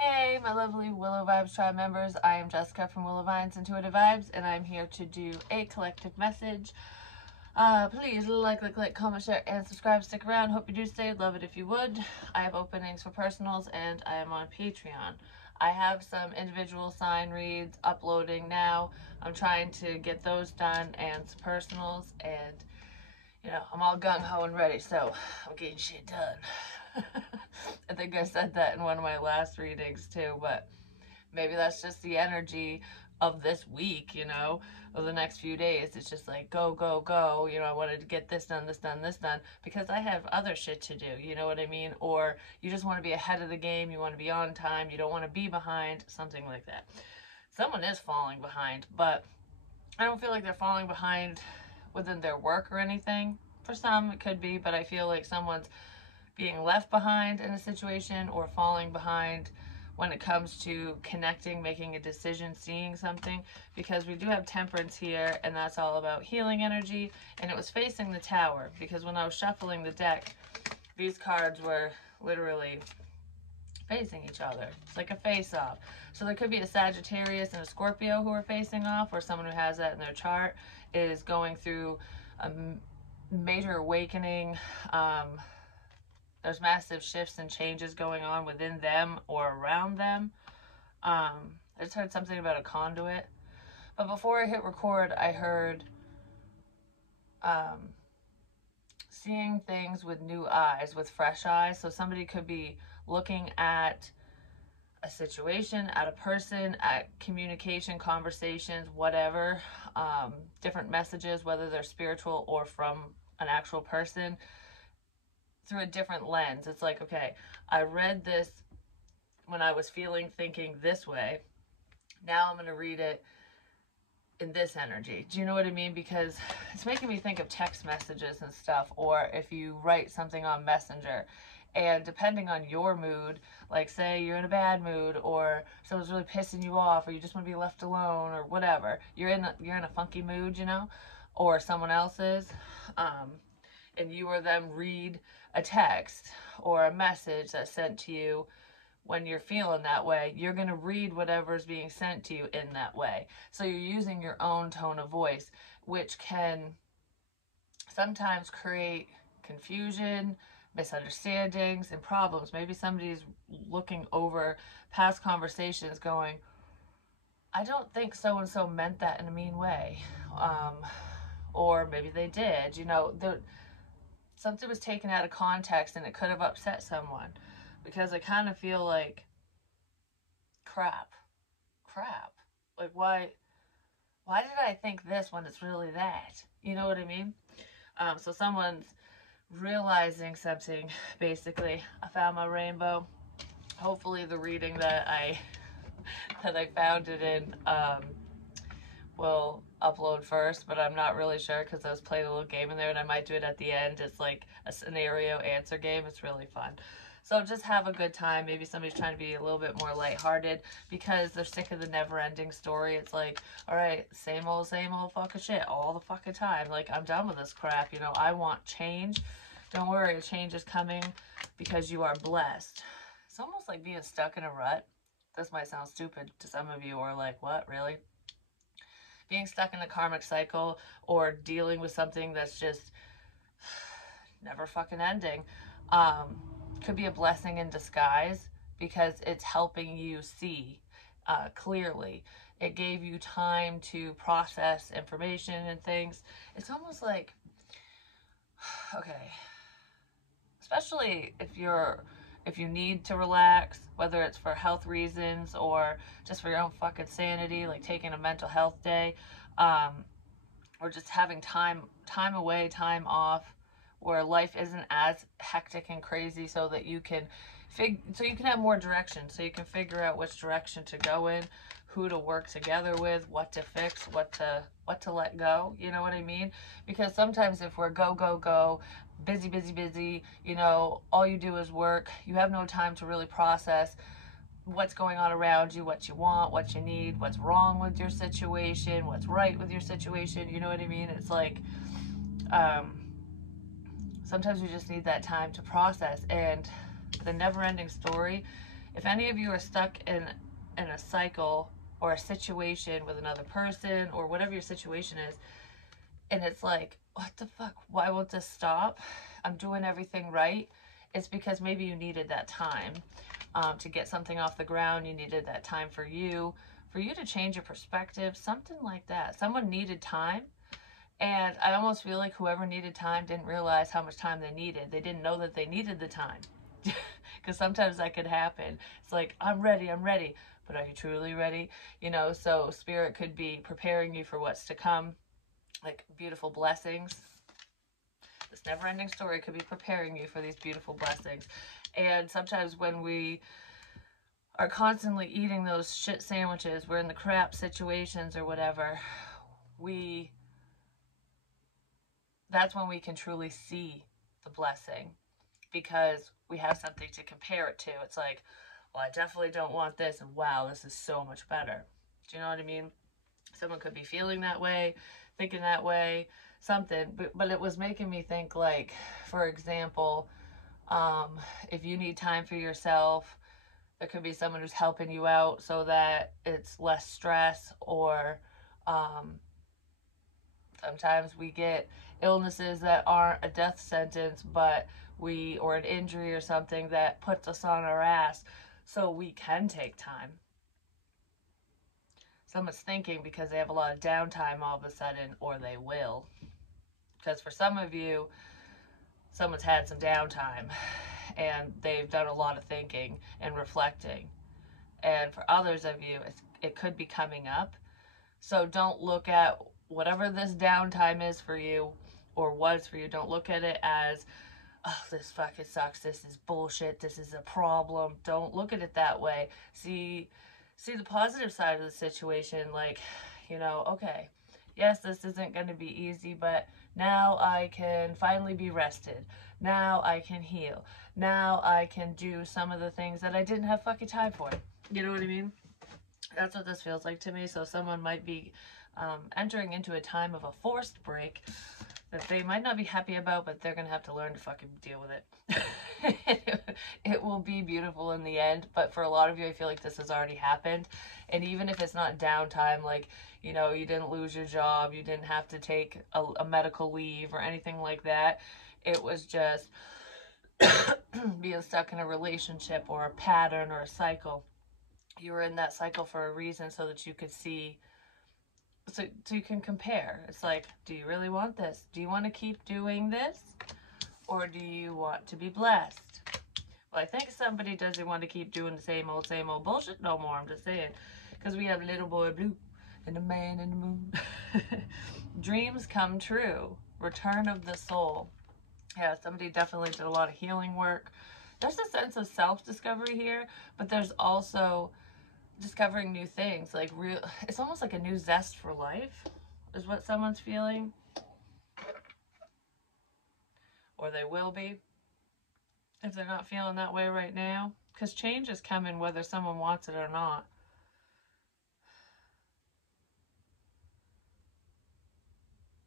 Hey, my lovely Willow Vibes tribe members. I am Jessica from Willow Vines Intuitive Vibes, and I'm here to do a collective message. Please like, comment, share, and subscribe. Stick around. Hope you do stay. Love it if you would. I have openings for personals, and I am on Patreon. I have some individual sign reads uploading now. I'm trying to get those done and some personals, and I'm all gung-ho and ready, so I'm getting shit done. I think I said that in one of my last readings too, but maybe that's just the energy of this week, of the next few days. It's just like, go, go, go. I wanted to get this done, this done, this done, because I have other shit to do, you know what I mean? Or you just want to be ahead of the game, you want to be on time, you don't want to be behind, something like that. Someone is falling behind, but I don't feel like they're falling behind within their work or anything. For some, it could be, but I feel like someone's being left behind in a situation or falling behind when it comes to connecting, making a decision, seeing something, because we do have Temperance here, and that's all about healing energy, and it was facing the Tower, because when I was shuffling the deck, these cards were literally facing each other. It's like a face-off. So there could be a Sagittarius and a Scorpio who are facing off, or someone who has that in their chart is going through a major awakening. There's massive shifts and changes going on within them or around them. I just heard something about a conduit. But before I hit record, I heard seeing things with new eyes, with fresh eyes. So somebody could be looking at a situation, at a person, at communication, conversations, whatever, different messages, whether they're spiritual or from an actual person, through a different lens. It's like, okay, I read this when I was thinking this way. Now I'm going to read it in this energy. Do you know what I mean? Because it's making me think of text messages and stuff, or if you write something on Messenger, and depending on your mood, like say you're in a bad mood, or someone's really pissing you off, or you just want to be left alone, or whatever, you're in a funky mood, or someone else is, and you or them read a text or a message that's sent to you when you're feeling that way, you're going to read whatever's being sent to you in that way. So you're using your own tone of voice, which can sometimes create confusion, misunderstandings, and problems. Maybe somebody's looking over past conversations going, I don't think so-and-so meant that in a mean way. Or maybe they did, something was taken out of context and it could have upset someone, because I kind of feel like crap. Like, why did I think this when it's really that? You know what I mean? So someone's realizing something, basically. I found my rainbow. Hopefully the reading that I found it in will upload first, but I'm not really sure, because I was playing a little game in there, and I might do it at the end. It's like a scenario answer game. It's really fun. So just have a good time. Maybe somebody's trying to be a little bit more lighthearted because they're sick of the never-ending story. It's like, all right, same old fucking shit all the fucking time. Like, I'm done with this crap. I want change. Don't worry, a change is coming because you are blessed. It's almost like being stuck in a rut. This might sound stupid to some of you, or like, what, really? Being stuck in a karmic cycle, or dealing with something that's just never fucking ending, could be a blessing in disguise, because it's helping you see clearly. It gave you time to process information and things. It's almost like, okay, especially if you need to relax, whether it's for health reasons or just for your own fucking sanity, like taking a mental health day, or just having time away, time off, where life isn't as hectic and crazy, so that you can have more direction, so you can figure out which direction to go in, who to work together with, what to fix, what to let go. You know what I mean? Because sometimes if we're go, busy, all you do is work, you have no time to really process what's going on around you, what you want, what you need, what's wrong with your situation, what's right with your situation. You know what I mean? It's like, sometimes we just need that time to process. And the never-ending story if any of you are stuck in a cycle or a situation with another person or whatever your situation is, and it's like, what the fuck? Why won't this stop? I'm doing everything right. It's because maybe you needed that time to get something off the ground. You needed that time for you to change your perspective, something like that. Someone needed time. And I almost feel like whoever needed time didn't realize how much time they needed. They didn't know that they needed the time. Because sometimes that could happen. It's like, I'm ready. But are you truly ready? You know, so spirit could be preparing you for what's to come, like beautiful blessings. This never-ending story could be preparing you for these beautiful blessings. And sometimes when we are constantly eating those shit sandwiches, we're in the crap situations or whatever, that's when we can truly see the blessing, because we have something to compare it to. It's like, well, I definitely don't want this, and wow, this is so much better. Do you know what I mean? Someone could be feeling that way, thinking that way, something, but it was making me think, like, for example, if you need time for yourself, there could be someone who's helping you out so that it's less stress, or sometimes we get illnesses that aren't a death sentence, but or an injury or something that puts us on our ass, so we can take time. Someone's thinking because they have a lot of downtime all of a sudden, or they will. Because for some of you, someone's had some downtime and they've done a lot of thinking and reflecting. And for others of you, it could be coming up. So don't look at whatever this downtime is for you or was for you. Don't look at it as, oh, this fucking sucks. This is bullshit. This is a problem. Don't look at it that way. See the positive side of the situation. Like, you know, okay, yes, this isn't going to be easy, but now I can finally be rested. Now I can heal. Now I can do some of the things that I didn't have fucking time for. You know what I mean? That's what this feels like to me. So someone might be entering into a time of a forced break that they might not be happy about, but they're gonna have to learn to fucking deal with it. It will be beautiful in the end, but for a lot of you, I feel like this has already happened. And even if it's not downtime, like, you know, you didn't lose your job, you didn't have to take a medical leave or anything like that. It was just being stuck in a relationship or a pattern or a cycle. You were in that cycle for a reason, so that you could see, so you can compare. It's like, do you really want this? Do you want to keep doing this? Or do you want to be blessed? Well, I think somebody doesn't want to keep doing the same old bullshit no more. I'm just saying. Because we have Little Boy Blue and the Man in the Moon. Dreams come true. Return of the soul. Yeah, somebody definitely did a lot of healing work. There's a sense of self-discovery here, but there's also discovering new things. Like, it's almost like a new zest for life is what someone's feeling. Or they will be, if they're not feeling that way right now. Because change is coming whether someone wants it or not.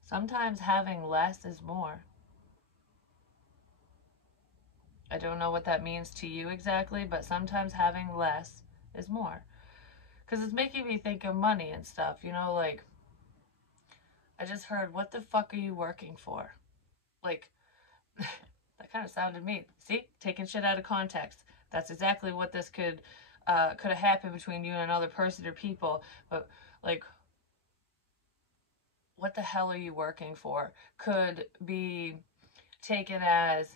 Sometimes having less is more. I don't know what that means to you exactly, but sometimes having less is more. Because it's making me think of money and stuff, you know, like, I just heard, what the fuck are you working for? Like, that kind of sounded mean. See? Taking shit out of context. That's exactly what this could have happened between you and another person or people. But, like, what the hell are you working for? Could be taken as,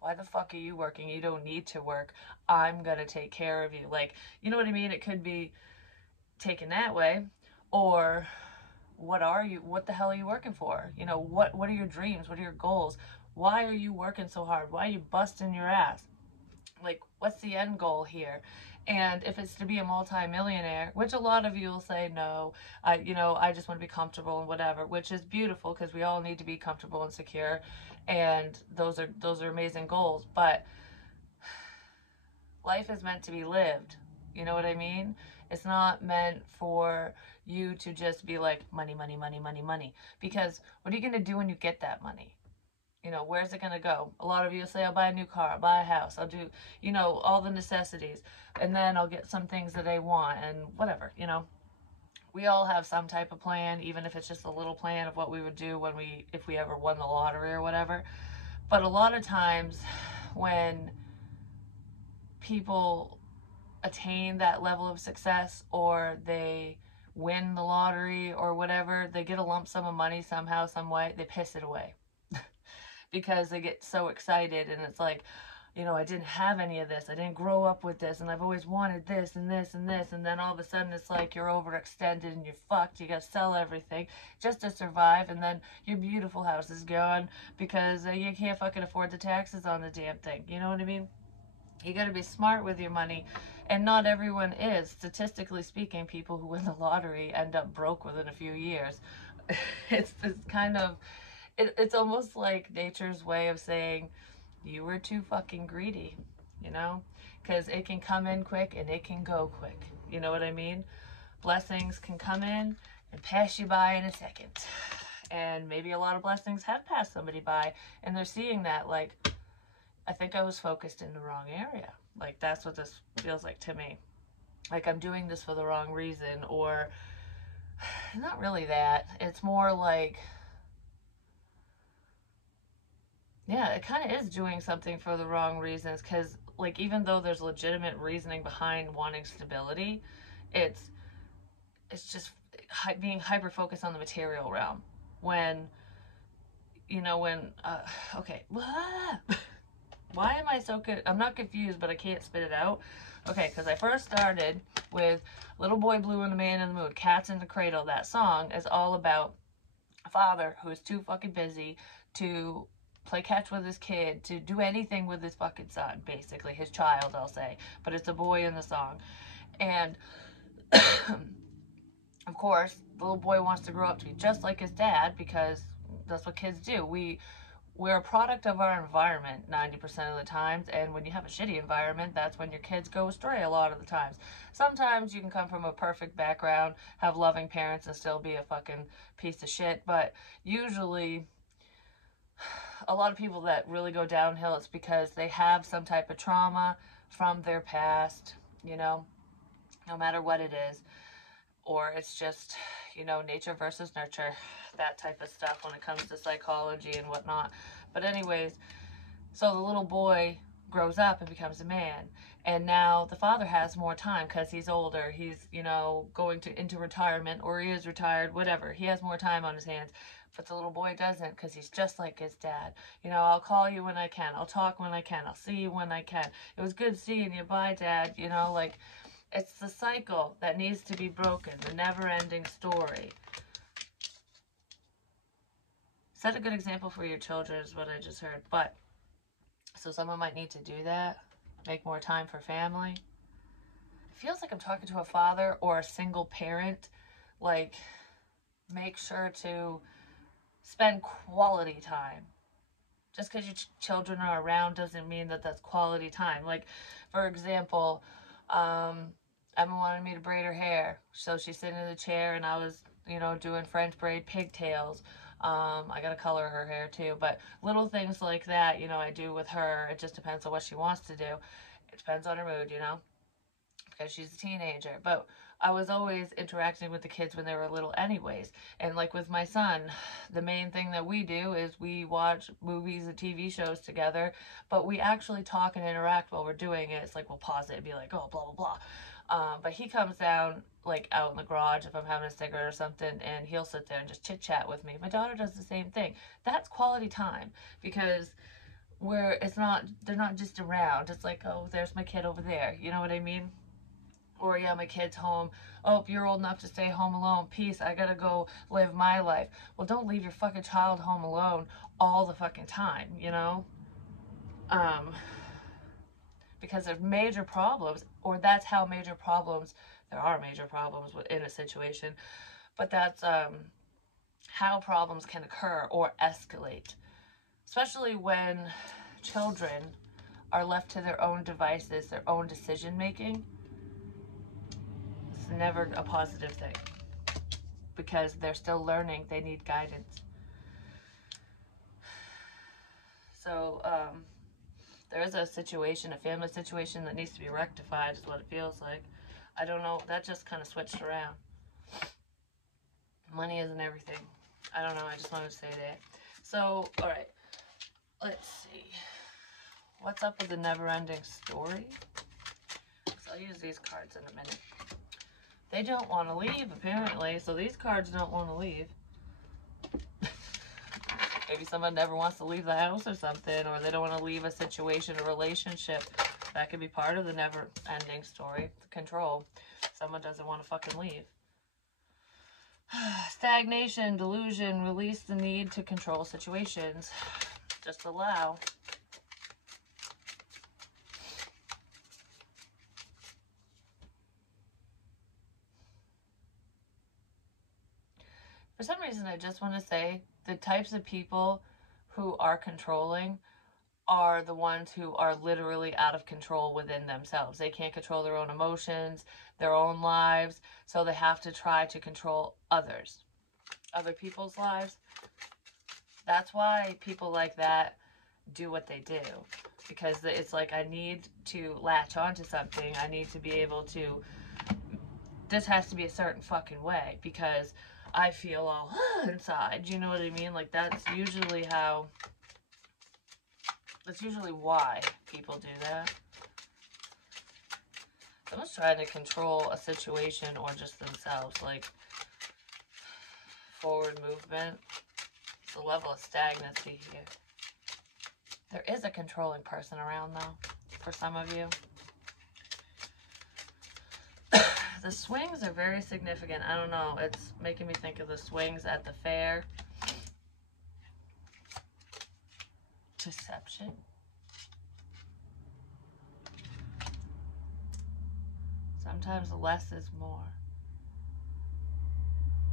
why the fuck are you working? You don't need to work. I'm gonna take care of you. Like, you know what I mean? It could be taken that way. Or, what the hell are you working for? You know, what are your dreams? What are your goals? Why are you working so hard? Why are you busting your ass? Like, what's the end goal here? And if it's to be a multi-millionaire, which a lot of you will say, no, I just want to be comfortable and whatever, which is beautiful, because we all need to be comfortable and secure. And those are amazing goals. But life is meant to be lived. You know what I mean? It's not meant for you to just be like, money, money, money, money, money. Because what are you going to do when you get that money? You know, where's it going to go? A lot of you say, I'll buy a new car, I'll buy a house, I'll do, you know, all the necessities. And then I'll get some things that I want and whatever, you know. We all have some type of plan, even if it's just a little plan of what we would do when if we ever won the lottery or whatever. But a lot of times when people attain that level of success, or they win the lottery or whatever, they get a lump sum of money somehow, some way, they piss it away because they get so excited, and it's like, you know, I didn't have any of this, I didn't grow up with this, and I've always wanted this and this and this, and then all of a sudden it's like you're overextended and you're fucked, you gotta sell everything just to survive, and then your beautiful house is gone because you can't fucking afford the taxes on the damn thing, you know what I mean? You got to be smart with your money, and not everyone is. Statistically speaking, people who win the lottery end up broke within a few years. It's kind of, it's almost like nature's way of saying, you were too fucking greedy, you know? Because it can come in quick and it can go quick. You know what I mean? Blessings can come in and pass you by in a second. And maybe a lot of blessings have passed somebody by, and they're seeing that, like, I think I was focused in the wrong area. Like, that's what this feels like to me. Like, I'm doing this for the wrong reason, or not really that. It's more like, yeah, it kind of is doing something for the wrong reasons, because, like, even though there's legitimate reasoning behind wanting stability, it's just being hyper-focused on the material realm. When, you know, okay, why am I so good? I'm not confused, but I can't spit it out. Okay, because I first started with Little Boy Blue and the Man in the Moon, Cats in the Cradle. That song is all about a father who is too fucking busy to play catch with his kid, to do anything with his fucking son, basically. His child, I'll say. But it's a boy in the song. And, of course, the little boy wants to grow up to be just like his dad, because that's what kids do. We're a product of our environment 90% of the times, and when you have a shitty environment, that's when your kids go astray a lot of the times. Sometimes you can come from a perfect background, have loving parents, and still be a fucking piece of shit, but usually a lot of people that really go downhill, it's because they have some type of trauma from their past, you know, no matter what it is, or it's just, you know, nature versus nurture, that type of stuff when it comes to psychology and whatnot. But anyways, so the little boy grows up and becomes a man, and now the father has more time because he's older, he's, you know, going into retirement, or he is retired, whatever, he has more time on his hands. But the little boy doesn't, because he's just like his dad. You know, I'll call you when I can, I'll talk when I can, I'll see you when I can, it was good seeing you, bye dad, you know, like, it's the cycle that needs to be broken, the never-ending story. Set a good example for your children is what I just heard. But, so someone might need to do that, make more time for family. It feels like I'm talking to a father or a single parent. Like, make sure to spend quality time. Just because your children are around doesn't mean that that's quality time. Like, for example, Emma wanted me to braid her hair, so she's sitting in the chair, and I was, you know, doing French braid pigtails. I gotta color her hair too, but little things like that, you know, I do with her. It just depends on what she wants to do. It depends on her mood, you know, because she's a teenager. But I was always interacting with the kids when they were little anyways. And like with my son, the main thing that we do is we watch movies and TV shows together, but we actually talk and interact while we're doing it. It's like we'll pause it and be like, oh, blah, blah, blah. But he comes down, like, out in the garage if I'm having a cigarette or something, and he'll sit there and just chit-chat with me. My daughter does the same thing. That's quality time, because they're not just around. It's like, oh, there's my kid over there. You know what I mean? Or, yeah, my kid's home. Oh, if you're old enough to stay home alone, peace, I gotta go live my life. Well, don't leave your fucking child home alone all the fucking time, you know? Because there's major problems, or that's how major problems, there are major problems in a situation, but that's how problems can occur or escalate, especially when children are left to their own devices, their own decision making. It's never a positive thing, because they're still learning, they need guidance. So, there is a situation, a family situation that needs to be rectified, is what it feels like. I don't know. That just kind of switched around. Money isn't everything. I don't know. I just wanted to say that. So, all right. Let's see. What's up with the never-ending story? So I'll use these cards in a minute. They don't want to leave, apparently. So these cards don't want to leave. Maybe someone never wants to leave the house or something, or they don't want to leave a situation, a relationship. That could be part of the never-ending story. Control. Someone doesn't want to fucking leave. Stagnation, delusion, release the need to control situations. Just allow. For some reason, I just want to say the types of people who are controlling are the ones who are literally out of control within themselves. They can't control their own emotions, their own lives, so they have to try to control others, other people's lives. That's why people like that do what they do, because it's like, I need to latch onto something. I need to be able to, this has to be a certain fucking way because I feel all inside. You know what I mean? Like, that's usually why people do that. Someone's trying to control a situation or just themselves, like forward movement. It's a level of stagnancy here. There is a controlling person around, though, for some of you. The swings are very significant. I don't know. It's making me think of the swings at the fair. Deception. Sometimes less is more.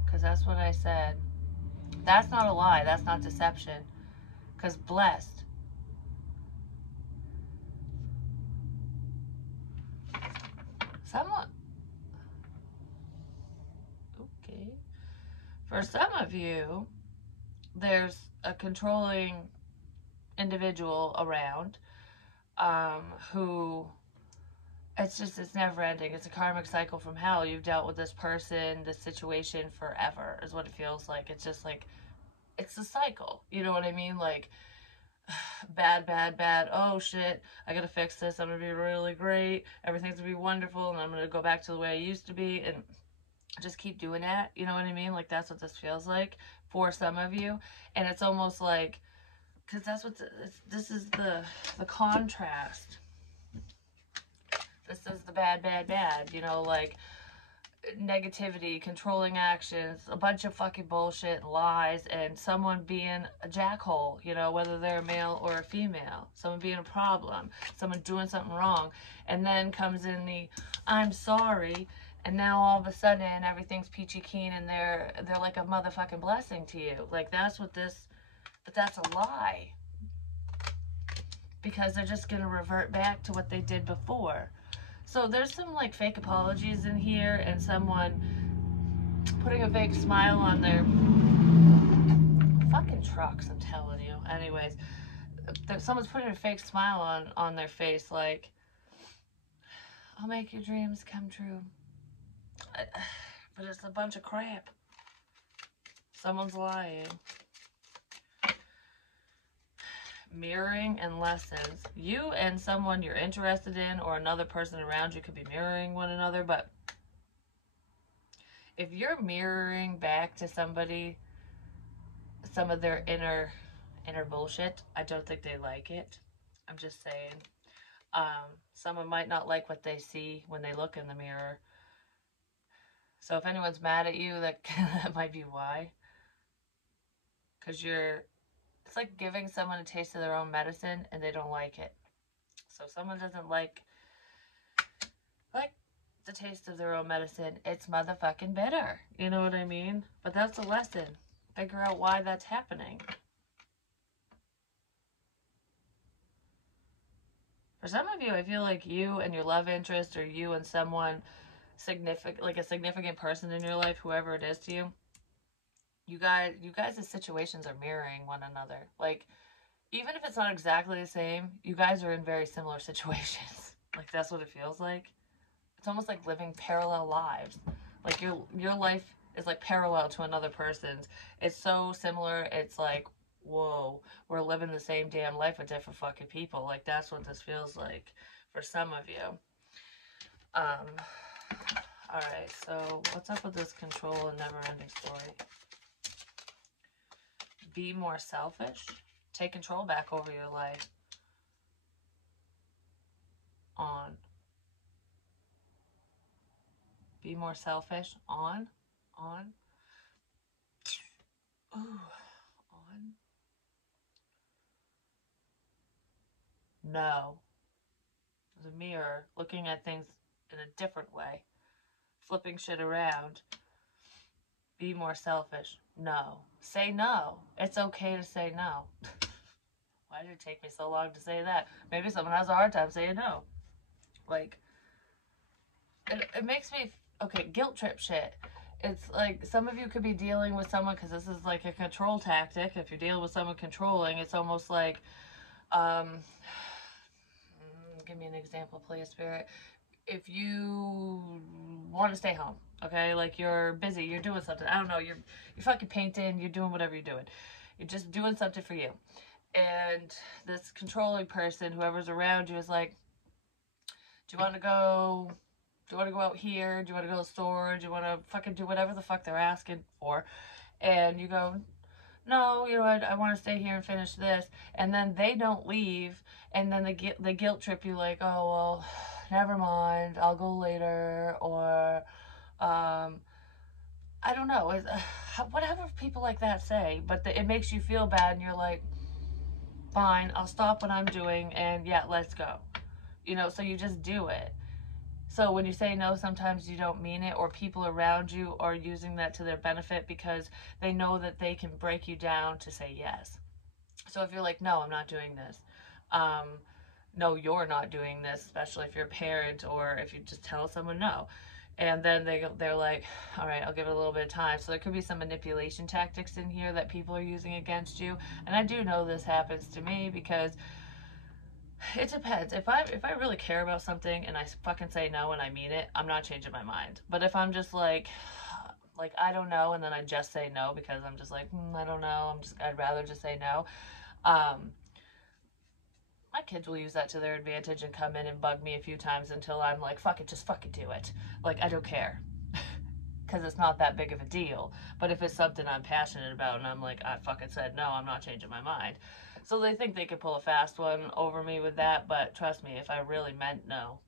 Because that's what I said. That's not a lie. That's not deception. Because blessed. Someone. Okay. For some of you, there's a controlling individual around who, it's never ending. It's a karmic cycle from hell. You've dealt with this person, this situation forever is what it feels like. It's just like, it's a cycle. You know what I mean? Like, bad, bad, bad. Oh shit, I gotta fix this. I'm gonna be really great. Everything's gonna be wonderful. And I'm gonna go back to the way I used to be. And just keep doing that. You know what I mean? Like, that's what this feels like for some of you. And it's almost like, because that's what this is, the contrast. This is the bad, bad, bad. You know, like negativity, controlling actions, a bunch of fucking bullshit and lies, and someone being a jackhole, you know, whether they're a male or a female, someone being a problem, someone doing something wrong, and then comes in the I'm sorry, and now all of a sudden everything's peachy keen and they're like a motherfucking blessing to you. Like, that's what this, but that's a lie, because they're just gonna revert back to what they did before. So there's some like fake apologies in here, and someone putting a fake smile on their fucking trucks, I'm telling you. Anyways, someone's putting a fake smile on their face, like, I'll make your dreams come true. But it's a bunch of crap. Someone's lying. Mirroring and lessons. You and someone you're interested in or another person around you could be mirroring one another, but if you're mirroring back to somebody some of their inner bullshit, I don't think they like it. I'm just saying. Someone might not like what they see when they look in the mirror. So if anyone's mad at you, that might be why. Because it's like giving someone a taste of their own medicine and they don't like it. So if someone doesn't like the taste of their own medicine, it's motherfucking bitter. You know what I mean? But that's a lesson. Figure out why that's happening. For some of you, I feel like you and your love interest, or you and someone significant, like a significant person in your life, whoever it is to you, you guys' situations are mirroring one another. Like, even if it's not exactly the same, you guys are in very similar situations. Like, that's what it feels like. It's almost like living parallel lives. Like, your life is like parallel to another person's. It's so similar. It's like, whoa, we're living the same damn life with different fucking people. Like, that's what this feels like for some of you. Um, all right, so what's up with this control and never-ending story? Be more selfish. Take control back over your life. On. Be more selfish. On. Ooh. On. No. The mirror. Looking at things in a different way. Flipping shit around. Be more selfish. No. Say no. It's okay to say no. Why did it take me so long to say that? Maybe someone has a hard time saying no. Like, it makes me, okay, guilt trip shit. It's like some of you could be dealing with someone, because this is like a control tactic. If you're dealing with someone controlling, it's almost like, give me an example, please, Spirit. If you want to stay home, okay, like you're busy, you're doing something, I don't know, you're fucking painting, you're doing whatever you're doing, you're just doing something for you, and this controlling person, whoever's around you, is like, do you want to go out here? Do you want to go to the store? Do you want to fucking do whatever the fuck they're asking for? And you go, no, you know what, I want to stay here and finish this. And then they don't leave, and then they guilt trip you, like, oh, well, never mind, I'll go later. Or I don't know, whatever people like that say, but it makes you feel bad, and you're like, fine, I'll stop what I'm doing, and yeah, let's go. You know, so you just do it. So when you say no, sometimes you don't mean it, or people around you are using that to their benefit because they know that they can break you down to say yes. So if you're like, no, I'm not doing this. No, you're not doing this, especially if you're a parent, or if you just tell someone no. And then they're like, all right, I'll give it a little bit of time. So there could be some manipulation tactics in here that people are using against you. And I do know this happens to me, because it depends. If I really care about something and I fucking say no and I mean it, I'm not changing my mind. But if I'm just like I don't know, and then I just say no because I'm just like, I don't know, I'd rather just say no. My kids will use that to their advantage and come in and bug me a few times until I'm like, fuck it, just fucking do it. Like, I don't care. Because it's not that big of a deal. But if it's something I'm passionate about and I'm like, I fucking said no, I'm not changing my mind. So they think they could pull a fast one over me with that, but trust me, if I really meant no,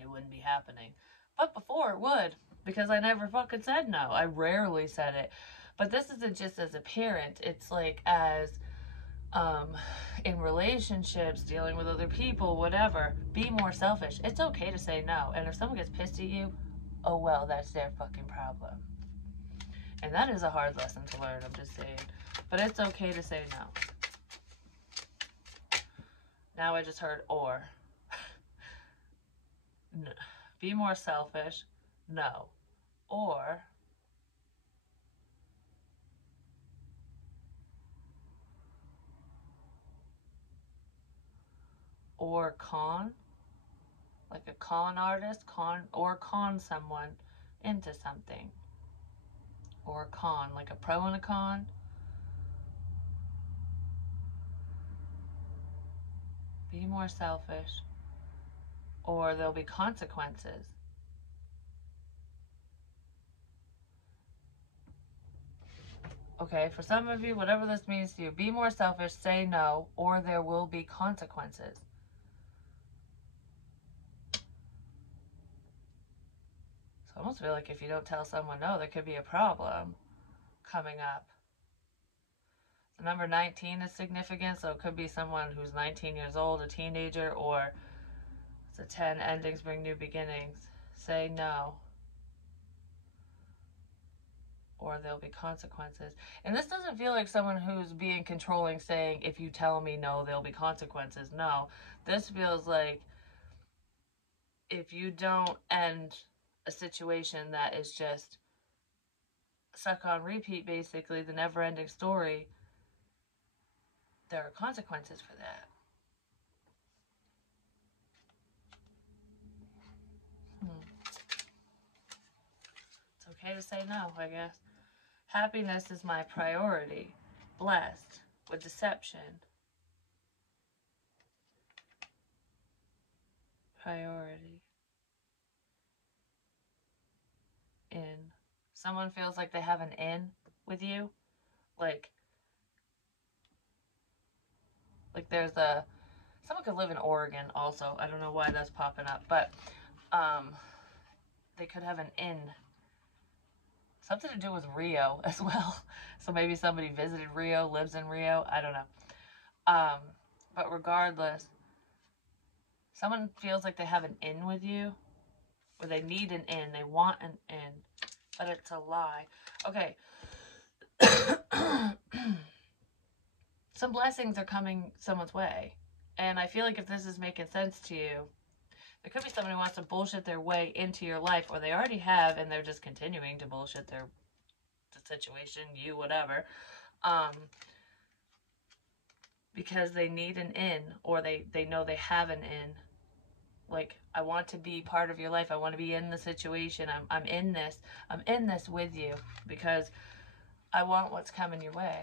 it wouldn't be happening. But before it would, because I never fucking said no. I rarely said it. But this isn't just as a parent, it's like as in relationships, dealing with other people, whatever. Be more selfish. It's okay to say no. And if someone gets pissed at you, oh well, that's their fucking problem. And that is a hard lesson to learn, I'm just saying. But it's okay to say no. Now I just heard or. No. Be more selfish. No. Or con. Like a con artist. Con someone into something. Or con. Like a pro and a con. Be more selfish. Or there'll be consequences. Okay, for some of you, whatever this means to you, be more selfish, say no, or there will be consequences. So I almost feel like if you don't tell someone no, there could be a problem coming up. The number 19 is significant, so it could be someone who's 19 years old, a teenager, or it's a 10, endings bring new beginnings. Say no, or there'll be consequences. And this doesn't feel like someone who's being controlling, saying, if you tell me no, there'll be consequences. No, this feels like if you don't end a situation that is just stuck on repeat, basically, the never-ending story, there are consequences for that. It's okay to say no, I guess. Happiness is my priority. Blessed with deception. Priority. In. Someone feels like they have an in with you. Like there's a, someone could live in Oregon also. I don't know why that's popping up, but they could have an in. Something to do with Rio as well. So maybe somebody visited Rio, lives in Rio. I don't know. But regardless, someone feels like they have an in with you, or they need an in, they want an in, but it's a lie. Okay. Some blessings are coming someone's way. And I feel like if this is making sense to you, there could be someone who wants to bullshit their way into your life, or they already have, and they're just continuing to bullshit the situation, you, whatever, because they need an in, or they know they have an in. Like, I want to be part of your life. I want to be in the situation. I'm in this. I'm in this with you because I want what's coming your way.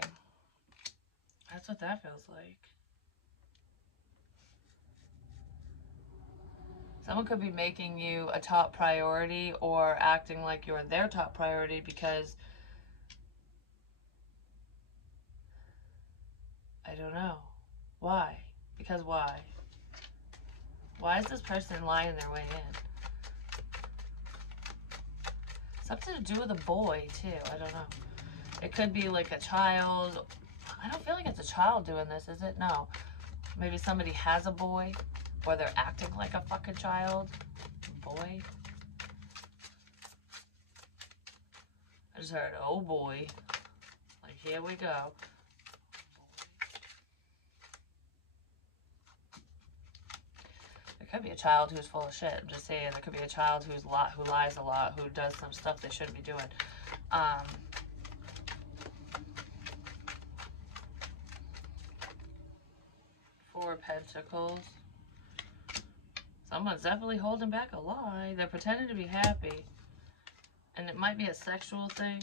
That's what that feels like. Someone could be making you a top priority or acting like you're their top priority because, I don't know. Why? Because why? Why is this person lying their way in? Something to do with a boy, too. I don't know. It could be like a child. I don't feel like it's a child doing this, is it? No. Maybe somebody has a boy, or they're acting like a fucking child. Boy. I just heard, oh boy. Like, here we go. There could be a child who's full of shit. I'm just saying, there could be a child who lies a lot, who does some stuff they shouldn't be doing. Four of Pentacles. Someone's definitely holding back a lie. They're pretending to be happy. And it might be a sexual thing.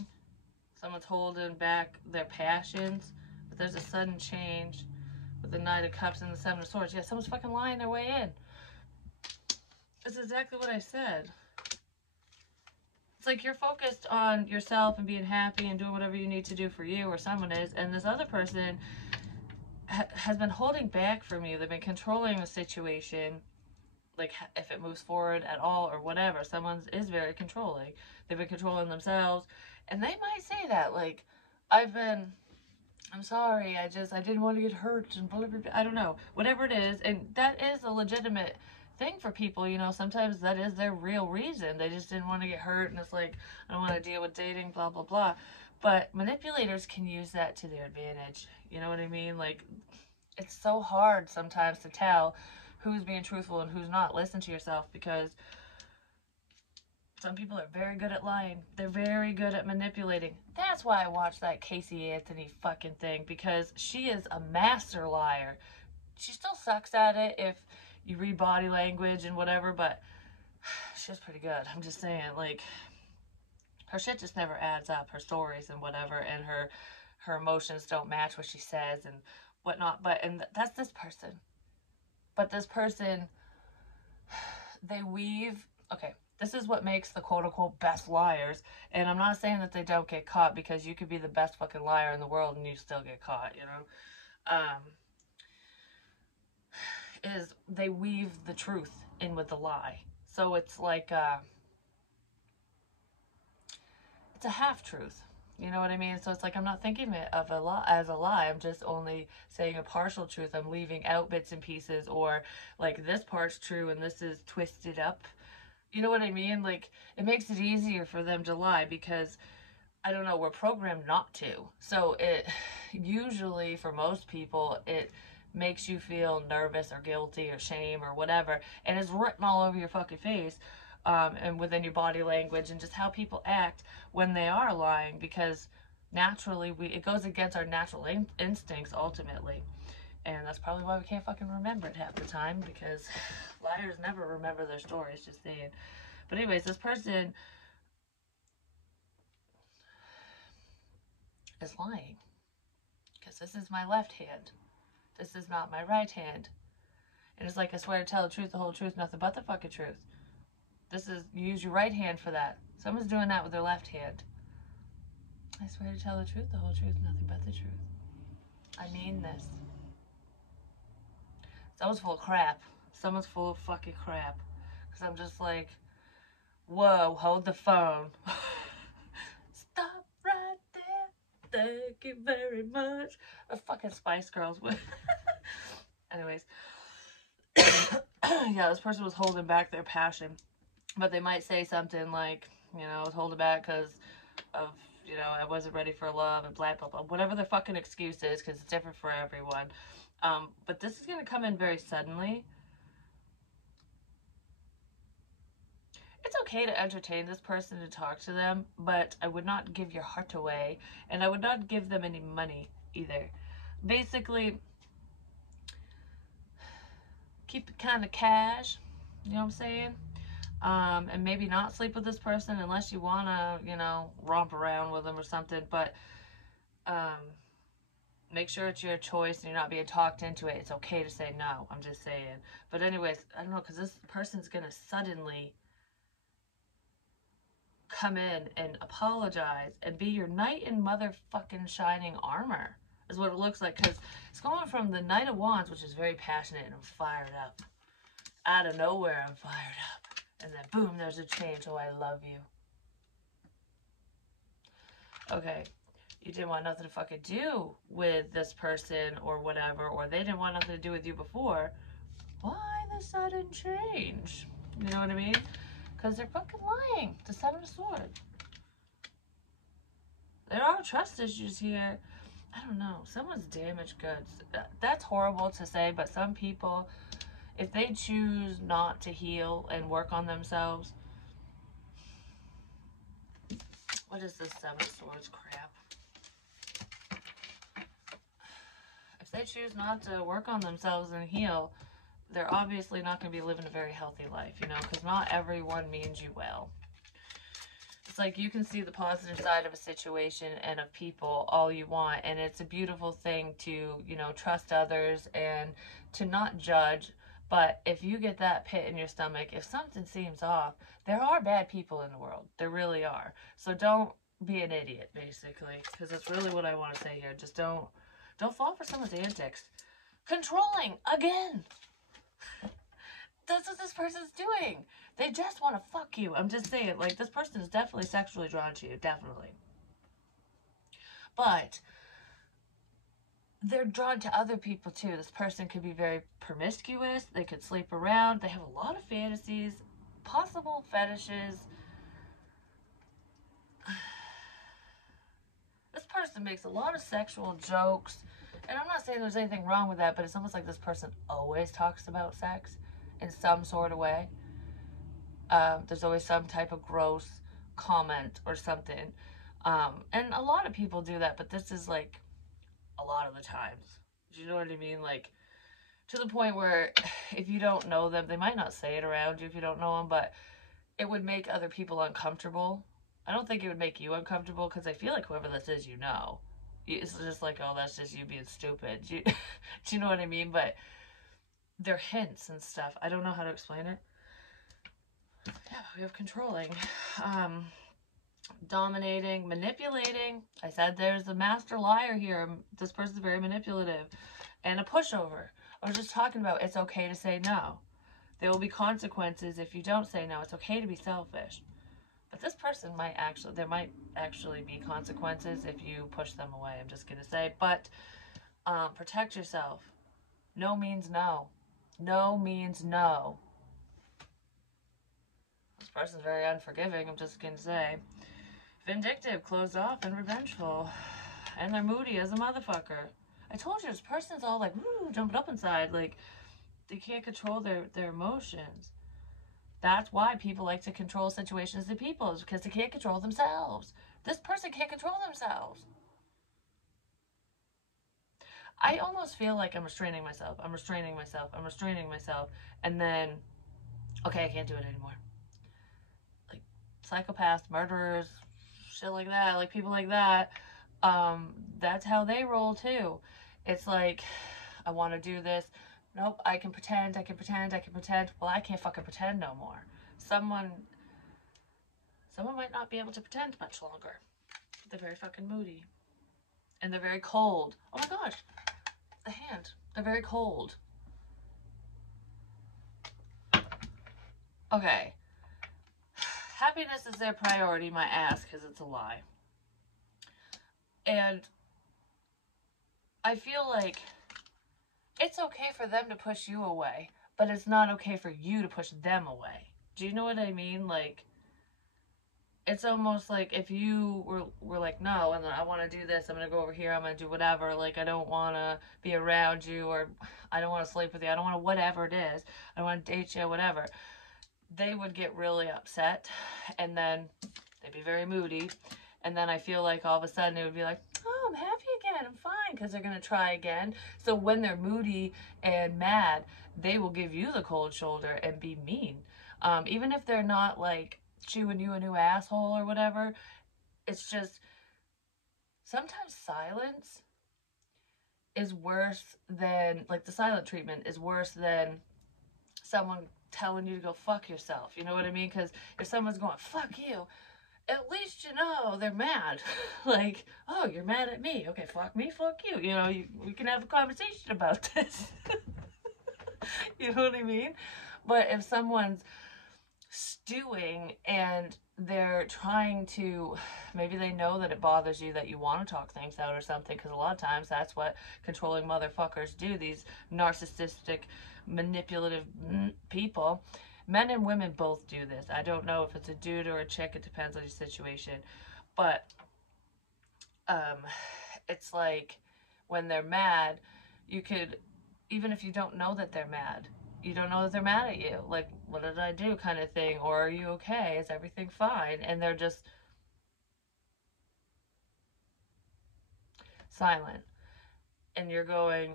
Someone's holding back their passions. But there's a sudden change with the Knight of Cups and the Seven of Swords. Yeah, someone's fucking lying their way in. That's exactly what I said. It's like you're focused on yourself and being happy and doing whatever you need to do for you, or someone is. And this other person has been holding back from you. They've been controlling the situation. Like, if it moves forward at all or whatever, someone is very controlling. They've been controlling themselves, and they might say that, like, I'm sorry, I didn't want to get hurt, and blah, blah, blah. I don't know, whatever it is, and that is a legitimate thing for people, you know. Sometimes that is their real reason. They just didn't want to get hurt, and it's like, I don't want to deal with dating, blah, blah, blah. But manipulators can use that to their advantage, you know what I mean? Like, it's so hard sometimes to tell who's being truthful and who's not. Listen to yourself, because some people are very good at lying. They're very good at manipulating. That's why I watched that Casey Anthony fucking thing, because she is a master liar. She still sucks at it if you read body language and whatever, but she's pretty good. I'm just saying, like, her shit just never adds up, her stories and whatever, and her emotions don't match what she says and whatnot. And that's this person. But this person, they weave, okay, this is what makes the quote-unquote best liars. And I'm not saying that they don't get caught, because you could be the best fucking liar in the world and you still get caught, you know? Is they weave the truth in with the lie. So it's like, it's a half-truth. You know what I mean? So it's like, I'm not thinking of a lie as a lie. I'm just only saying a partial truth. I'm leaving out bits and pieces, or like, this part's true and this is twisted up. You know what I mean? Like, it makes it easier for them to lie, because, I don't know, we're programmed not to. So it usually, for most people, it makes you feel nervous or guilty or shame or whatever. And it's written all over your fucking face. And within your body language and just how people act when they are lying, because naturally it goes against our natural instincts ultimately. And that's probably why we can't fucking remember it half the time, because liars never remember their stories, just saying. But anyways, this person is lying. Because this is my left hand. This is not my right hand. And it's like, I swear to tell the truth, the whole truth, nothing but the fucking truth. This is, you use your right hand for that. Someone's doing that with their left hand. I swear to tell the truth, the whole truth, nothing but the truth. I mean this. Someone's full of crap. Someone's full of fucking crap. Because I'm just like, whoa, hold the phone. Stop right there. Thank you very much. The fucking Spice Girls would. Anyways. Yeah, this person was holding back their passion. But they might say something like, you know, I was holding back because of, you know, I wasn't ready for love and blah, blah, blah. Whatever their fucking excuse is, because it's different for everyone. But this is going to come in very suddenly. It's okay to entertain this person, to talk to them, but I would not give your heart away, and I would not give them any money either. Basically, keep it kind of cash, you know what I'm saying? And maybe not sleep with this person unless you want to, you know, romp around with them or something, but make sure it's your choice and you're not being talked into it. It's okay to say no, I'm just saying. But anyways, I don't know, because this person's going to suddenly come in and apologize and be your knight in motherfucking shining armor, is what it looks like, because it's going from the Knight of Wands, which is very passionate and I'm fired up. Out of nowhere, I'm fired up. And then boom, there's a change. Oh, I love you. Okay. You didn't want nothing to fucking do with this person or whatever, or they didn't want nothing to do with you before. Why the sudden change? You know what I mean? Because they're fucking lying. The Seven of Swords. There are trust issues here. I don't know. Someone's damaged goods. That's horrible to say, but some people, if they choose not to heal and work on themselves. What is this Seven of Swords crap? If they choose not to work on themselves and heal, they're obviously not going to be living a very healthy life, you know, because not everyone means you well. It's like you can see the positive side of a situation and of people all you want, and it's a beautiful thing to, you know, trust others and to not judge. But if you get that pit in your stomach, if something seems off, there are bad people in the world. There really are. So don't be an idiot, basically, because that's really what I want to say here. Just don't fall for someone's antics. Controlling, again. That's what this person's doing. They just want to fuck you. I'm just saying, like, this person is definitely sexually drawn to you. Definitely. But they're drawn to other people, too. This person could be very promiscuous. They could sleep around. They have a lot of fantasies, possible fetishes. This person makes a lot of sexual jokes. And I'm not saying there's anything wrong with that, but it's almost like this person always talks about sex in some sort of way. There's always some type of gross comment or something. And a lot of people do that, but this is like a lot of the times. Do you know what I mean? Like, to the point where if you don't know them, they might not say it around you if you don't know them, but it would make other people uncomfortable. I don't think it would make you uncomfortable, because I feel like whoever this is, you know. It's just like, oh, that's just you being stupid. Do you know what I mean? But they're hints and stuff. I don't know how to explain it. Yeah, we have controlling. Dominating, manipulating. I said there's a master liar here. This person's very manipulative. And a pushover. I was just talking about it's okay to say no. There will be consequences if you don't say no. It's okay to be selfish. But this person might actually, there might actually be consequences if you push them away. I'm just going to say. But protect yourself. No means no. No means no. This person's very unforgiving, I'm just going to say. Vindictive, closed off, and revengeful. And they're moody as a motherfucker. I told you, this person's all like, woo, jumping up inside. Like, they can't control their emotions. That's why people like to control situations to people, is because they can't control themselves. This person can't control themselves. I almost feel like I'm restraining myself. I'm restraining myself. I'm restraining myself. And then, okay, I can't do it anymore. Like psychopaths, murderers, shit like that, like people like that, that's how they roll too. It's like, I want to do this. Nope, I can pretend, I can pretend, I can pretend. Well, I can't fucking pretend no more. Someone might not be able to pretend much longer. They're very fucking moody. And they're very cold. Oh my gosh, the hand. They're very cold. Okay. Happiness is their priority, my ass, because it's a lie. And I feel like it's okay for them to push you away, but it's not okay for you to push them away. Do you know what I mean? Like, it's almost like if you were like, no, and I want to do this, I'm going to go over here, I'm going to do whatever, like, I don't want to be around you, or I don't want to sleep with you, I don't want to whatever it is, I don't want to date you, whatever. They would get really upset, and then they'd be very moody, and then I feel like all of a sudden it would be like, oh, I'm happy again, I'm fine, because they're going to try again. So when they're moody and mad, they will give you the cold shoulder and be mean. Even if they're not like chewing you a new asshole or whatever, it's just sometimes silence is worse than, like, the silent treatment is worse than someone telling you to go fuck yourself. You know what I mean? Because if someone's going, fuck you, at least you know they're mad. Like, oh, you're mad at me. Okay, fuck me, fuck you. You know, we can have a conversation about this. You know what I mean? But if someone's stewing and they're trying to, maybe they know that it bothers you, that you want to talk things out or something, because a lot of times that's what controlling motherfuckers do, these narcissistic, manipulative people. Men and women both do this. I don't know if it's a dude or a chick, it depends on your situation. But it's like when they're mad, you could, even if you don't know that they're mad, you don't know that they're mad at you, like, what did I do, kind of thing, or are you okay, is everything fine, and they're just silent, and you're going,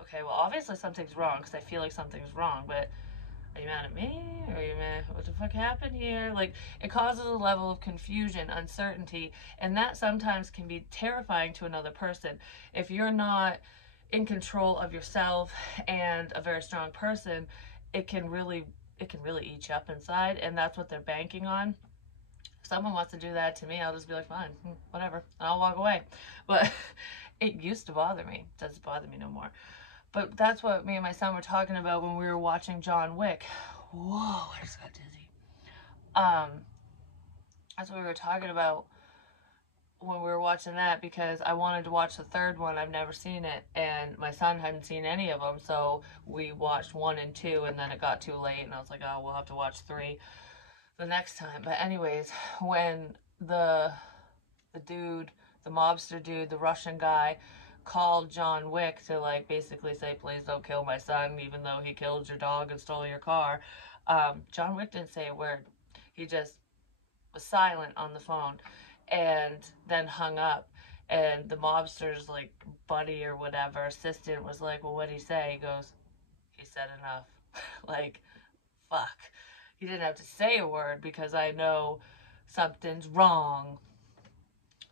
okay, well, obviously something's wrong, because I feel like something's wrong, but are you mad at me? Are you mad? What the fuck happened here? Like, it causes a level of confusion, uncertainty, and that sometimes can be terrifying to another person. If you're not in control of yourself and a very strong person, it can really eat you up inside, and that's what they're banking on. If someone wants to do that to me, I'll just be like, fine, whatever, and I'll walk away. But it used to bother me. It doesn't bother me no more. But that's what me and my son were talking about when we were watching John Wick. Whoa, I just got dizzy. That's what we were talking about when we were watching that, because I wanted to watch the third one. I've never seen it, and my son hadn't seen any of them, so we watched 1 and 2, and then it got too late, and I was like, oh, we'll have to watch 3 the next time. But anyways, when the dude, the mobster dude, the Russian guy, called John Wick to, like, basically say, please don't kill my son, even though he killed your dog and stole your car, John Wick didn't say a word. He just was silent on the phone, and then hung up. And the mobster's, like, buddy or whatever, assistant, was like, well, what'd he say? He goes, he said enough. Like, fuck. He didn't have to say a word, because I know something's wrong.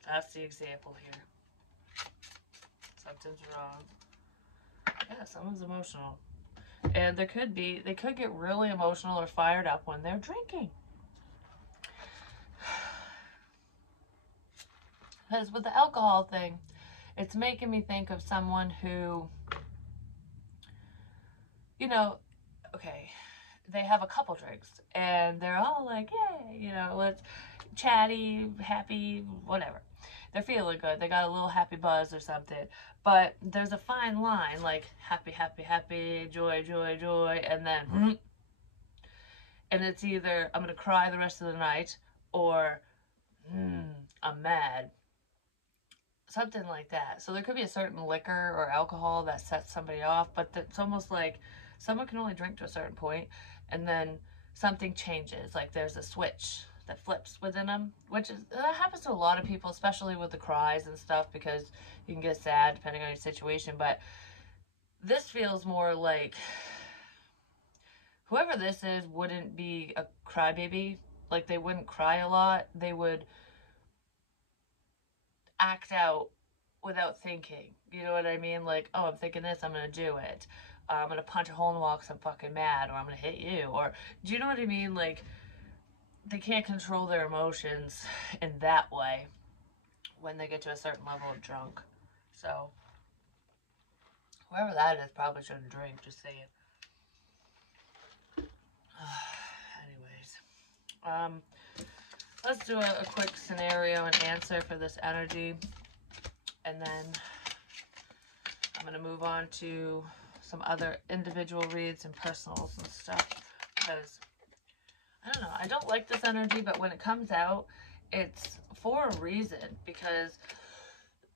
That's the example here. Something's wrong. Yeah, someone's emotional. And they could get really emotional or fired up when they're drinking. Because with the alcohol thing, it's making me think of someone who, you know, okay, they have a couple drinks, and they're all like, yay, you know, let's chatty, happy, whatever. They're feeling good. They got a little happy buzz or something. But there's a fine line, like happy, happy, happy, joy, joy, joy, and then, and it's either I'm going to cry the rest of the night, or I'm mad. Something like that. So there could be a certain liquor or alcohol that sets somebody off, but it's almost like someone can only drink to a certain point, and then something changes. Like there's a switch that flips within them, which is, that happens to a lot of people, especially with the cries and stuff, because you can get sad depending on your situation. But this feels more like whoever this is wouldn't be a crybaby. Like, they wouldn't cry a lot. They would act out without thinking. You know what I mean? Like, oh, I'm thinking this, I'm gonna do it. I'm gonna punch a hole in the wall because I'm fucking mad, or I'm gonna hit you, or do you know what I mean? Like, they can't control their emotions in that way when they get to a certain level of drunk. So, whoever that is probably shouldn't drink, just saying. Anyways, let's do a quick scenario and answer for this energy, and then I'm going to move on to some other individual reads and personals and stuff, because I don't know, I don't like this energy, but when it comes out, it's for a reason, because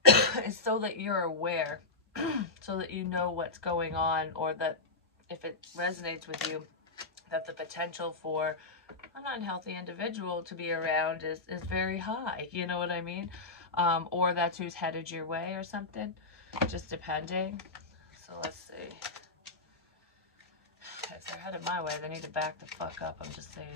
it's so that you're aware, so that you know what's going on, or that if it resonates with you, that the potential for an unhealthy individual to be around is very high, you know what I mean? Or that's who's headed your way or something, just depending. So let's see. If they're headed my way, they need to back the fuck up, I'm just saying.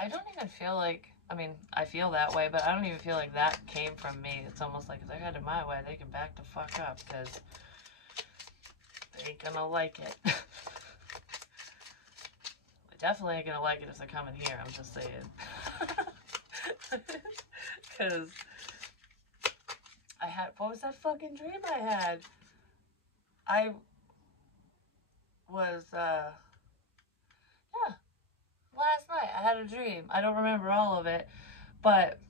I don't even feel like, I mean, I feel that way, but I don't even feel like that came from me. It's almost like if they're headed my way, they can back the fuck up, because they ain't gonna like it. They definitely ain't gonna like it if they're coming here, I'm just saying. Because I had, what was that fucking dream I had? I was, yeah, last night I had a dream. I don't remember all of it, but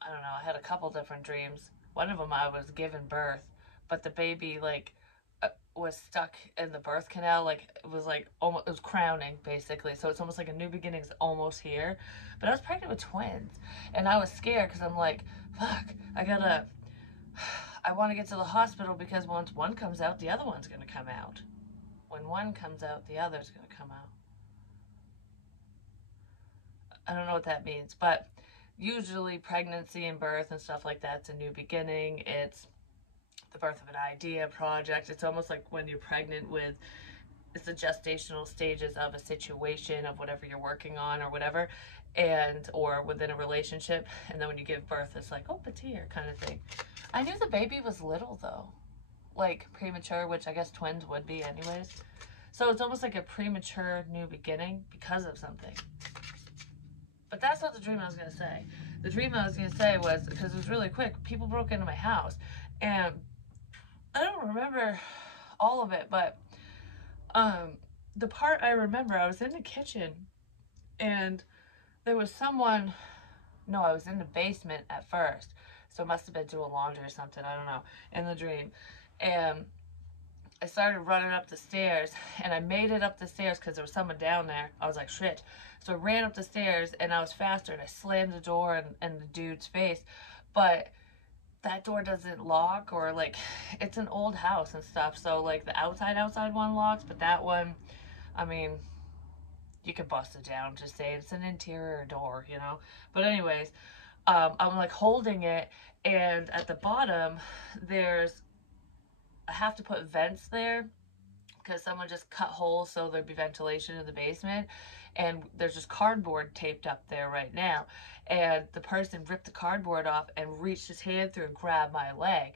I don't know, I had a couple different dreams. One of them I was giving birth, but the baby, like, was stuck in the birth canal. Like, it was like almost, it was crowning basically, so it's almost like a new beginning's almost here. But I was pregnant with twins, and I was scared because I'm like, fuck, I want to get to the hospital, because once one comes out, the other one's gonna come out. When one comes out, the other's gonna come out. I don't know what that means, but usually pregnancy and birth and stuff like that's a new beginning. It's the birth of an idea, project. It's almost like when you're pregnant with, it's the gestational stages of a situation, of whatever you're working on or whatever, and or within a relationship. And then when you give birth, it's like, oh, it's here kind of thing. I knew the baby was little though, like premature, which I guess twins would be anyways. So it's almost like a premature new beginning because of something. But that's not the dream I was going to say. The dream I was going to say was, because it was really quick, people broke into my house, and I don't remember all of it, but the part I remember, I was in the kitchen, and there was someone, no, I was in the basement at first, so it must have been doing laundry or something, I don't know, in the dream, and I started running up the stairs, and I made it up the stairs because there was someone down there. I was like, shit. So I ran up the stairs, and I was faster, and I slammed the door in the dude's face, but that door doesn't lock, or like, it's an old house and stuff, so like the outside one locks, but that one, I mean, you could bust it down, just say it's an interior door, you know. But anyways, I'm like holding it, and at the bottom I have to put vents there because someone just cut holes so there'd be ventilation in the basement, and there's just cardboard taped up there right now, and the person ripped the cardboard off and reached his hand through and grabbed my leg.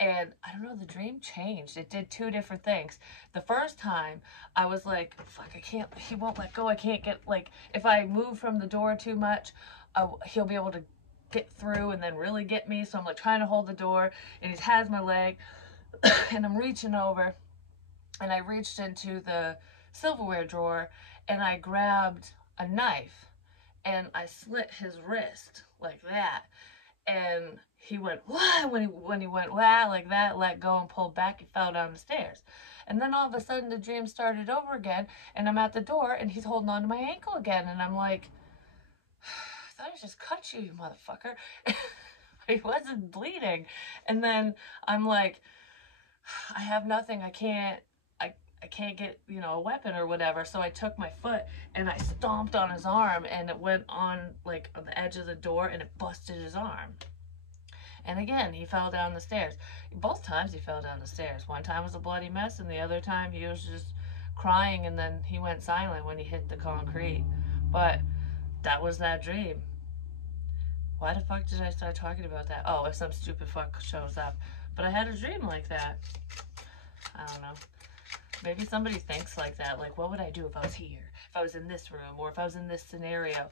And I don't know, the dream changed. It did two different things. The first time I was like, fuck, I can't, he won't let go. I can't get, like, if I move from the door too much, he'll be able to get through and then really get me. So I'm like trying to hold the door, and he has my leg, and I'm reaching over, and I reached into the silverware drawer, and I grabbed a knife, and I slit his wrist like that, and he went, wah, when he went, wah, like that, let go and pulled back, he fell down the stairs. And then all of a sudden the dream started over again, and I'm at the door, and he's holding on to my ankle again, and I'm like, I thought I just cut you, you motherfucker. He wasn't bleeding. And then I'm like, I have nothing, I I can't get, you know, a weapon or whatever. So I took my foot and I stomped on his arm, and it went on like on the edge of the door, and it busted his arm. And again, he fell down the stairs. Both times he fell down the stairs. One time was a bloody mess, and the other time he was just crying, and then he went silent when he hit the concrete. But that was that dream. Why the fuck did I start talking about that? Oh, if some stupid fuck shows up. But I had a dream like that. I don't know. Maybe somebody thinks like that. Like, what would I do if I was here? If I was in this room, or if I was in this scenario?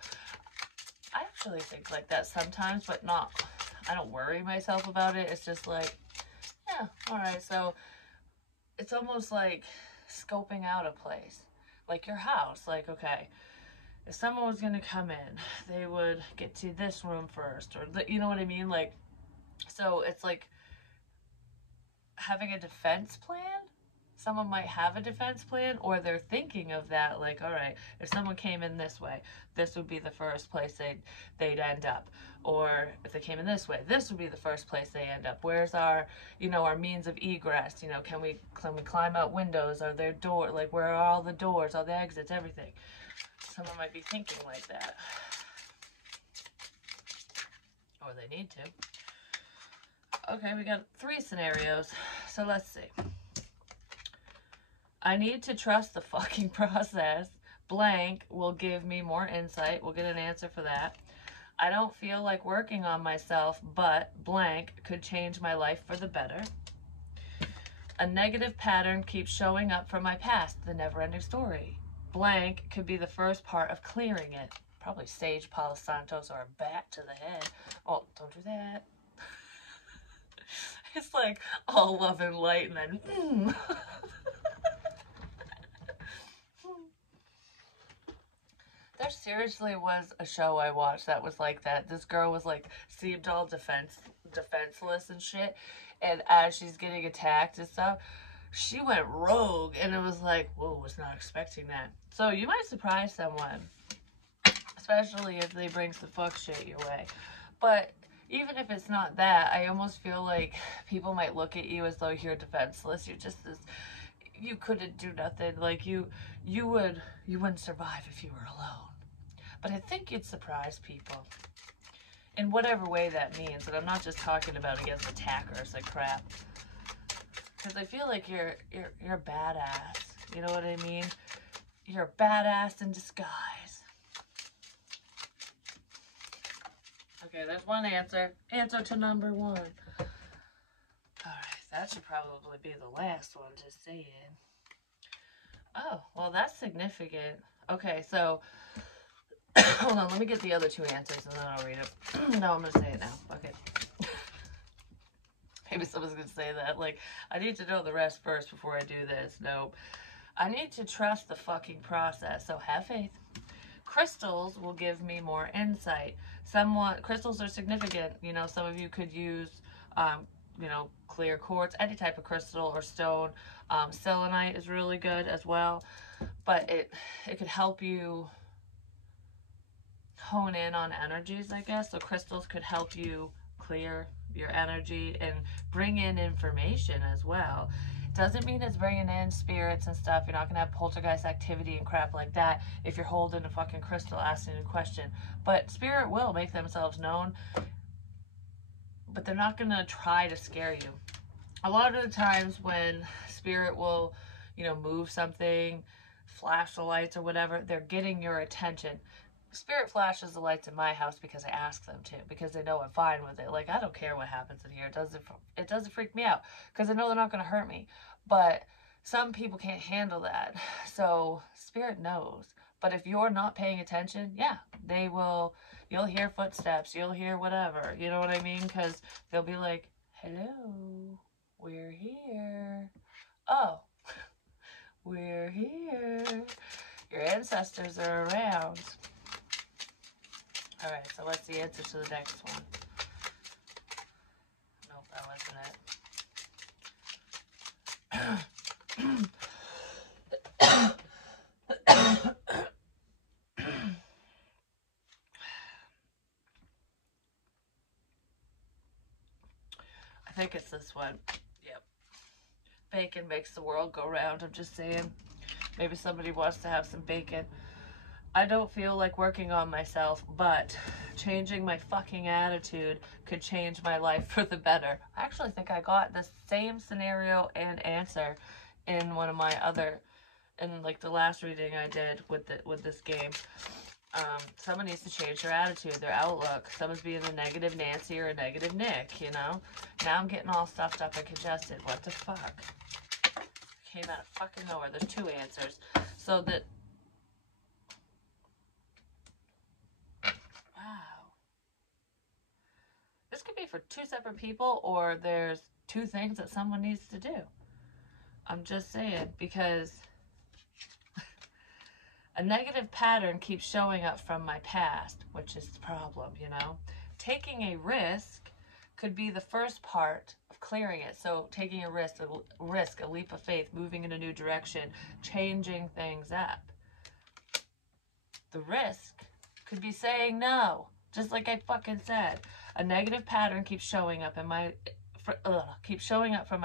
I actually think like that sometimes, but not, I don't worry myself about it. It's just like, yeah, all right. So it's almost like scoping out a place, like your house. Like, okay, if someone was going to come in, they would get to this room first, or you know what I mean? Like, so it's like having a defense plan. Someone might have a defense plan, or they're thinking of that, like, all right, if someone came in this way, this would be the first place they'd end up. Or if they came in this way, this would be the first place they end up. Where's our, you know, our means of egress? You know, can we climb out windows? Are there doors? Like, where are all the doors, all the exits, everything? Someone might be thinking like that. Or they need to. Okay, we got 3 scenarios. So let's see. I need to trust the fucking process. Blank will give me more insight. We'll get an answer for that. I don't feel like working on myself, but blank could change my life for the better. A negative pattern keeps showing up from my past, the never-ending story. Blank could be the first part of clearing it. Probably sage Palo Santos or a bat to the head. Oh, don't do that. It's like all love and light, and then There seriously was a show I watched that was like that. This girl was like seemed all defenseless and shit, and as she's getting attacked and stuff, she went rogue, and it was like, whoa, was not expecting that. So you might surprise someone, especially if they bring some fuck shit your way. But even if it's not that, I almost feel like people might look at you as though you're defenseless. You're just this, you couldn't do nothing. Like you wouldn't survive if you were alone. But I think you'd surprise people in whatever way that means. And I'm not just talking about against attackers like crap. Because I feel like you're a badass. You know what I mean? You're a badass in disguise. Okay, that's one answer. Answer to number 1. Alright, that should probably be the last one to say it. Oh, well, that's significant. Okay, so hold on, let me get the other 2 answers and then I'll read it. No, I'm going to say it now. Okay. Maybe someone's going to say that. Like, I need to know the rest first before I do this. Nope. I need to trust the fucking process. So have faith. Crystals will give me more insight. Crystals are significant. You know, some of you could use, you know, clear quartz, any type of crystal or stone. Selenite is really good as well. But it could help you hone in on energies, I guess. So crystals could help you clear your energy and bring in information as well. Doesn't mean it's bringing in spirits and stuff. You're not going to have poltergeist activity and crap like that if you're holding a fucking crystal asking a question. But spirit will make themselves known, but they're not going to try to scare you. A lot of the times when spirit will, you know, move something, flash the lights or whatever, they're getting your attention. Spirit flashes the lights in my house because I ask them to, because they know I'm fine with it. Like, I don't care what happens in here. It doesn't freak me out because I know they're not going to hurt me. But some people can't handle that. So spirit knows. But if you're not paying attention, yeah, they will. You'll hear footsteps. You'll hear whatever. You know what I mean? Because they'll be like, hello, we're here. Oh, we're here. Your ancestors are around. Alright, so what's the answer to the next one? Nope, that wasn't it. I think it's this one. Yep. Bacon makes the world go round. I'm just saying. Maybe somebody wants to have some bacon. I don't feel like working on myself, but changing my fucking attitude could change my life for the better. I actually think I got the same scenario and answer in one of my other, in like the last reading I did with this game. Someone needs to change their attitude, their outlook. Someone's being a negative Nancy or a negative Nick, you know? Now I'm getting all stuffed up and congested. What the fuck? Came out of fucking nowhere. There's two answers. So that... Wow. This could be for two separate people, or there's two things that someone needs to do. I'm just saying, because... A negative pattern keeps showing up from my past, which is the problem, you know? Taking a risk could be the first part of clearing it. So taking a risk, a leap of faith, moving in a new direction, changing things up. The risk could be saying no, just like I fucking said. A negative pattern keeps showing up from my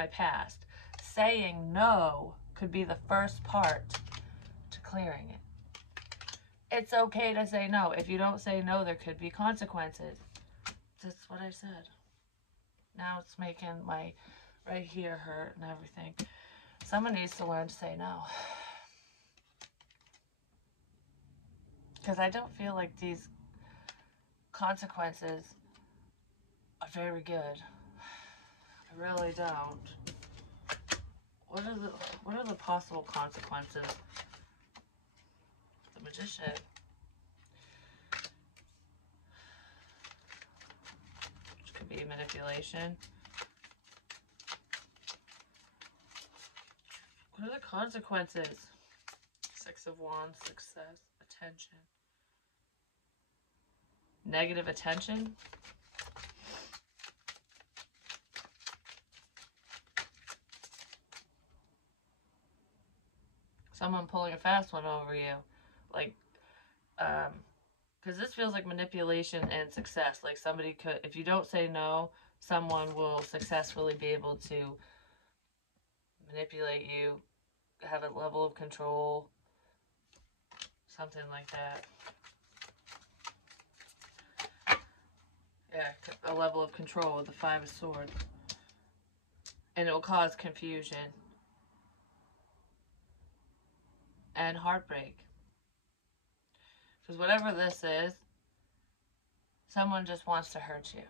past. Saying no could be the first part to clearing it. It's okay to say no. If you don't say no, there could be consequences. That's what I said. Now it's making my right here hurt and everything. Someone needs to learn to say no. Because I don't feel like these consequences are very good. I really don't. What are the possible consequences? The Magician. Which could be manipulation. What are the consequences? Six of Wands, success, attention. Negative attention. Someone pulling a fast one over you. Like, because this feels like manipulation and success. Like somebody could, if you don't say no, someone will successfully be able to manipulate you, have a level of control, something like that. Yeah, a level of control with the Five of Swords. And it will cause confusion and heartbreak. Because whatever this is, someone just wants to hurt you.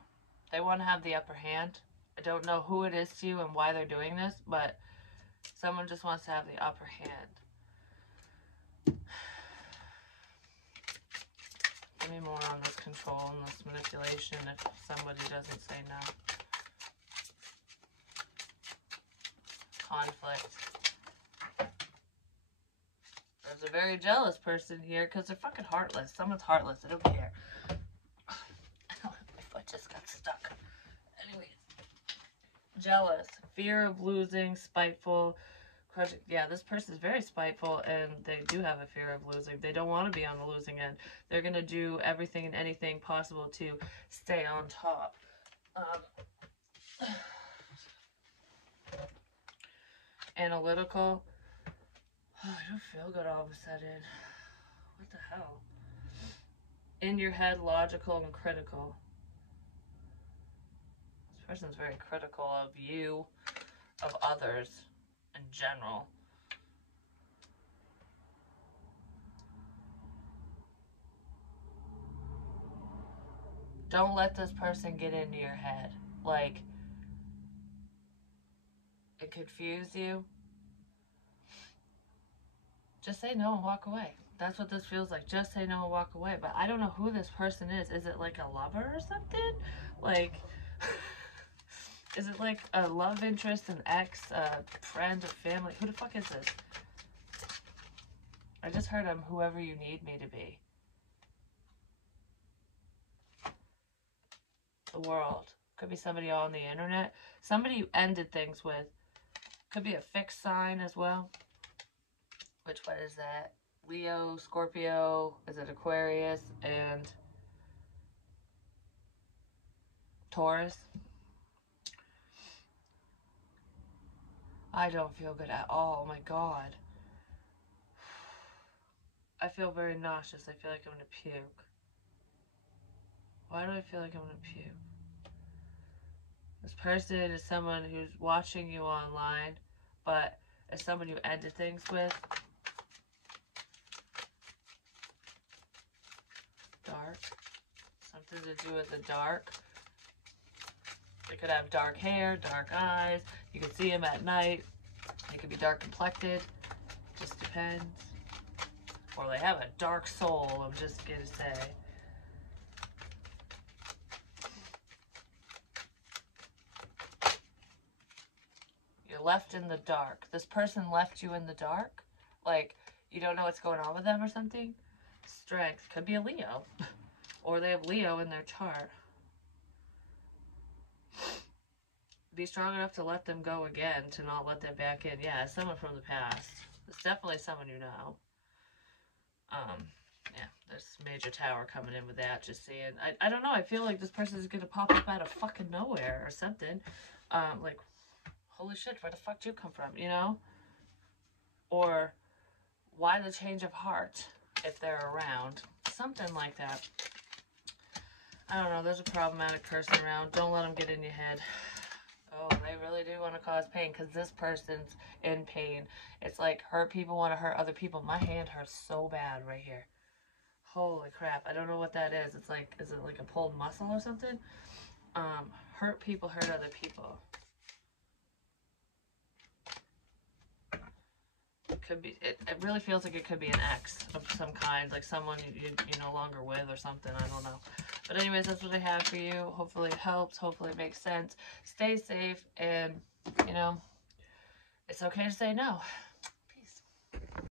They want to have the upper hand. I don't know who it is to you and why they're doing this, but someone just wants to have the upper hand. Give me more on this control and this manipulation if somebody doesn't say no. Conflict. There's a very jealous person here because they're fucking heartless. Someone's heartless. I don't care. My foot just got stuck. Anyways. Jealous. Fear of losing. Spiteful. Yeah, this person is very spiteful and they do have a fear of losing. They don't want to be on the losing end. They're going to do everything and anything possible to stay on top. Analytical. Oh, I don't feel good all of a sudden. What the hell? In your head, logical and critical. This person's very critical of you, of others in general. Don't let this person get into your head. Like, it confuse you. Just say no and walk away. That's what this feels like. Just say no and walk away. But I don't know who this person is. Is it like a lover or something? Like, is it like a love interest, an ex, a friend, a family? Who the fuck is this? I just heard I'm whoever you need me to be. The World. Could be somebody on the internet. Somebody you ended things with. Could be a fixed sign as well. Which one is that? Leo, Scorpio, is it Aquarius, and Taurus? I don't feel good at all. Oh my God. I feel very nauseous. I feel like I'm gonna puke. Why do I feel like I'm gonna puke? This person is someone who's watching you online, but is someone you ended things with. Dark. Something to do with the dark. They could have dark hair, dark eyes. You could see them at night. They could be dark complected. Just depends. Or they have a dark soul, I'm just gonna say. You're left in the dark. This person left you in the dark? Like, you don't know what's going on with them or something? Strength. Could be a Leo. Or they have Leo in their chart. Be strong enough to let them go again, to not let them back in. Yeah, it's someone from the past. It's definitely someone you know. Yeah, there's major tower coming in with that, just saying. I don't know, I feel like this person is gonna pop up out of fucking nowhere or something. Like, holy shit, where the fuck did you come from, you know? Or, why the change of heart if they're around? Something like that. I don't know, there's a problematic person around. Don't let them get in your head. Oh, they really do want to cause pain because this person's in pain. It's like hurt people want to hurt other people. My hand hurts so bad right here. Holy crap. I don't know what that is. It's like, is it like a pulled muscle or something? Hurt people hurt other people. It could be, it really feels like it could be an ex of some kind, like someone you're no longer with or something. I don't know. But anyways, that's what I have for you. Hopefully it helps. Hopefully it makes sense. Stay safe, and, you know, it's okay to say no.